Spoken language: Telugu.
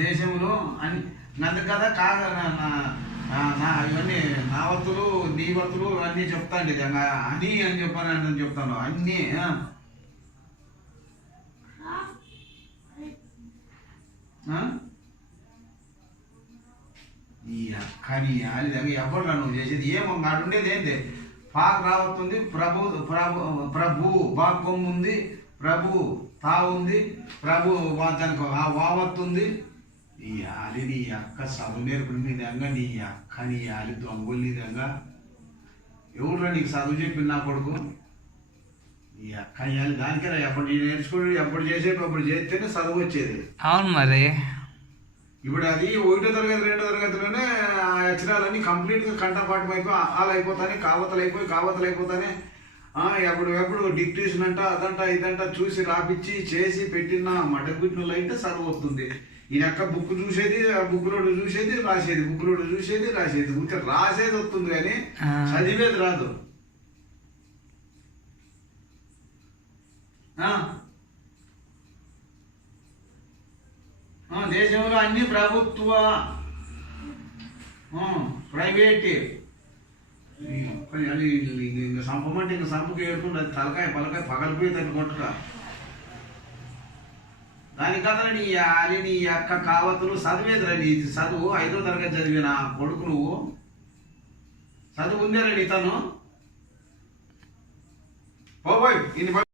దేశంలో అని అందుకు కదా కాగా ఇవన్నీ నా వత్తులు నీ వత్తులు అన్నీ చెప్తాండి అని అని చెప్పాను చెప్తాను అన్నీ. ఈ అక్కని అది ఎవరు నువ్వు చేసేది ఏమో ఉండేది ఏంటి పాక్ రావతుంది ప్రభు ప్రభు ప్రభు బాక్కొమ్ము ఉంది ప్రభు తా ఉంది ప్రభు దానికి వావత్తుంది. ఈ ఆలి నీ అక్క చదువు నేర్పిన విధంగా నీ అక్క నీ ఆలి దొంగలు నీ విధంగా ఎవరురా నీకు చదువు చెప్పింది నా కొడుకు ఈ అక్క ఇవ్వాలి దానికేనా ఎప్పుడు నేర్చుకుని ఎప్పుడు చేసేటప్పుడు అప్పుడు చేస్తేనే చదువు వచ్చేది. అవును మరి ఇప్పుడు అది 1వ తరగతి 2వ తరగతిలోనే అక్షరాలన్నీ కంప్లీట్గా కంఠపాఠం అయిపోయి ఆలు అయిపోతానే కావతలు అయిపోతానే ఎప్పుడు డిక్టేషన్ అంట అదంట ఇదంట చూసి రాపిచ్చి చేసి పెట్టిన మటగుట్టినలో అయితే చదువు వస్తుంది. ఈయన అక్క బుక్ చూసేది బుక్లోడు చూసేది రాసేది బుక్లోడు చూసేది రాసేది ఊరికే రాసేది వస్తుంది కానీ చదివేది రాదు. దేశంలో అన్ని ప్రభుత్వ ప్రైవేట్ ఇంకా సంపమంటే ఇంకా సంపకి ఏడుకుంటే అది తలకాయ పలకాయ పగలిపోయి తగ్గి కొట్టుక దాని కథ నీ అక్క కావతులు చదివేదిరా నీ చదువు 5వ తరగతి చదివిన కొడుకు నువ్వు చదువు ఉందేరా నీ తను పోయి ఇన్ని